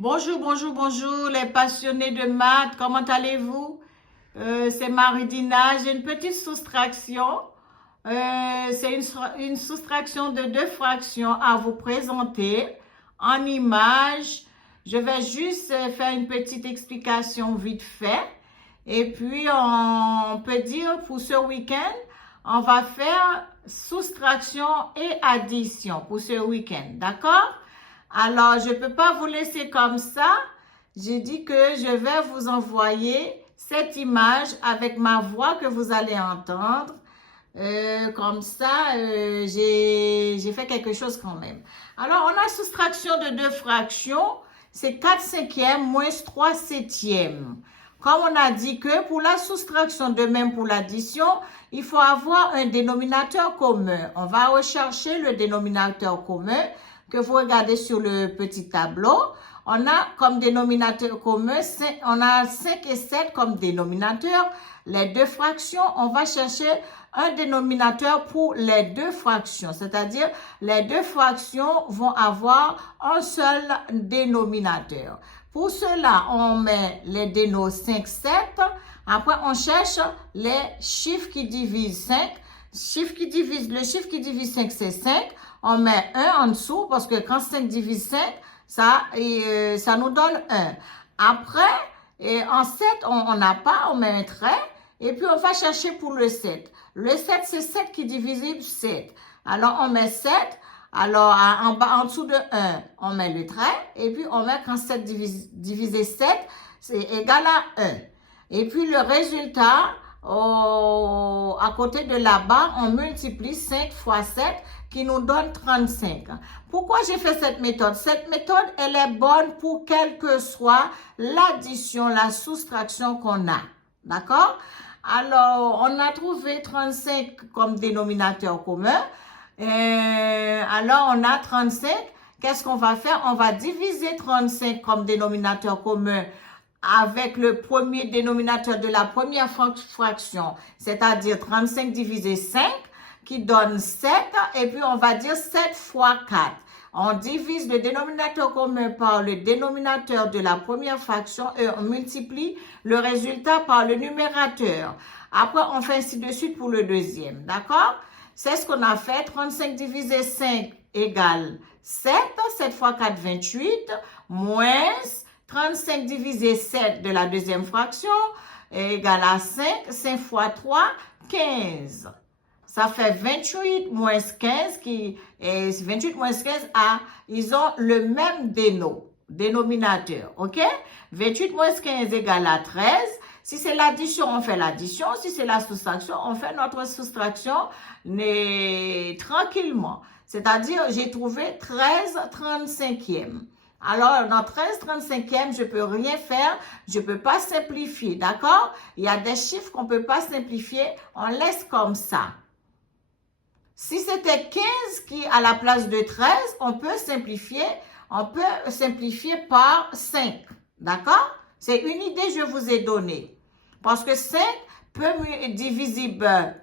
Bonjour, bonjour, bonjour les passionnés de maths, comment allez-vous? C'est Maridina, j'ai une petite soustraction. C'est une soustraction de deux fractions à vous présenter en images. Je vais juste faire une petite explication vite fait. Et puis, on peut dire pour ce week-end, on va faire soustraction et addition pour ce week-end, d'accord? Alors, je ne peux pas vous laisser comme ça. J'ai dit que je vais vous envoyer cette image avec ma voix que vous allez entendre. Comme ça, j'ai fait quelque chose quand même. Alors, on a soustraction de deux fractions. C'est 4 cinquièmes moins 3 septièmes. Comme on a dit que pour la soustraction, de même pour l'addition, il faut avoir un dénominateur commun. On va rechercher le dénominateur commun que vous regardez sur le petit tableau. On a comme dénominateur commun, on a 5 et 7 comme dénominateur. Les deux fractions, on va chercher un dénominateur pour les deux fractions. C'est-à-dire, les deux fractions vont avoir un seul dénominateur. Pour cela, on met les dénos 5, 7. Après, on cherche les chiffres qui divisent 5. Le chiffre qui divise 5, c'est 5. On met 1 en dessous parce que quand 5 divise 5, ça nous donne 1. Après, en 7, on n'a pas, on met un trait. Et puis, on va chercher pour le 7. Le 7, c'est 7 qui divise 7. Alors, on met 7. Alors, en dessous de 1, on met le trait. Et puis, on met quand 7 divisé 7, c'est égal à 1. Et puis, le résultat, à côté de là-bas, on multiplie 5 fois 7 qui nous donne 35. Pourquoi j'ai fait cette méthode? Cette méthode, elle est bonne pour quelle que soit l'addition, la soustraction qu'on a. D'accord? Alors, on a trouvé 35 comme dénominateur commun. Alors, on a 35. Qu'est-ce qu'on va faire? On va diviser 35 comme dénominateur commun avec le premier dénominateur de la première fraction, c'est-à-dire 35 divisé 5, qui donne 7, et puis on va dire 7 fois 4. On divise le dénominateur commun par le dénominateur de la première fraction et on multiplie le résultat par le numérateur. Après, on fait ainsi de suite pour le deuxième, d'accord? C'est ce qu'on a fait. 35 divisé 5 égale 7. 7 fois 4, 28, moins 35 divisé 7 de la deuxième fraction égale à 5. 5 fois 3, 15. Ça fait 28 moins 15, 28 moins 15, ils ont le même dénominateur, ok? 28 moins 15 égale à 13. Si c'est l'addition, on fait l'addition. Si c'est la soustraction, on fait notre soustraction tranquillement. C'est-à-dire, j'ai trouvé 13 35e. Alors, dans 13 35e, je peux rien faire. Je peux pas simplifier, d'accord? Il y a des chiffres qu'on peut pas simplifier. On laisse comme ça. Si c'était 15 qui à la place de 13, on peut simplifier par 5. D'accord? C'est une idée que je vous ai donnée. Parce que 5 peut diviser 15,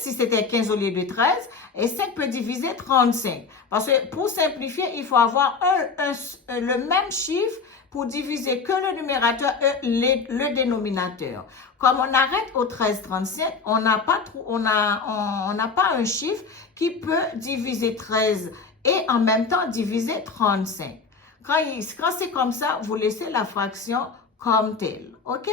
si c'était 15 au lieu de 13, et 5 peut diviser 35. Parce que pour simplifier, il faut avoir le même chiffre pour diviser que le numérateur et le dénominateur. Comme on arrête au 13,37, on n'a pas un chiffre qui peut diviser 13 et en même temps diviser 35. Quand c'est comme ça, vous laissez la fraction comme telle. OK?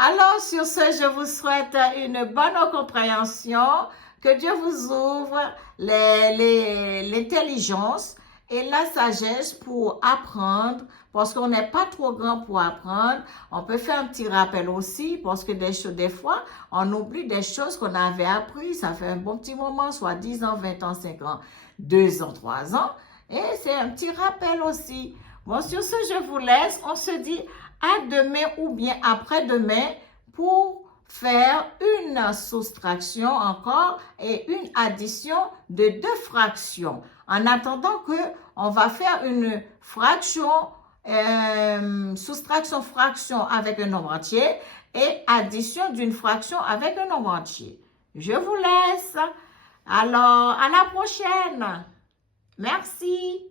Alors, sur ce, je vous souhaite une bonne compréhension, que Dieu vous ouvre l'intelligence et la sagesse pour apprendre, parce qu'on n'est pas trop grand pour apprendre. On peut faire un petit rappel aussi, parce que des fois, on oublie des choses qu'on avait appris. Ça fait un bon petit moment, soit 10 ans, 20 ans, 5 ans, 2 ans, 3 ans. Et c'est un petit rappel aussi. Bon, sur ce, je vous laisse. On se dit à demain ou bien après-demain pour faire une soustraction encore et une addition de deux fractions. En attendant que on va faire une fraction, soustraction fraction avec un nombre entier et addition d'une fraction avec un nombre entier. Je vous laisse. Alors, à la prochaine. Merci.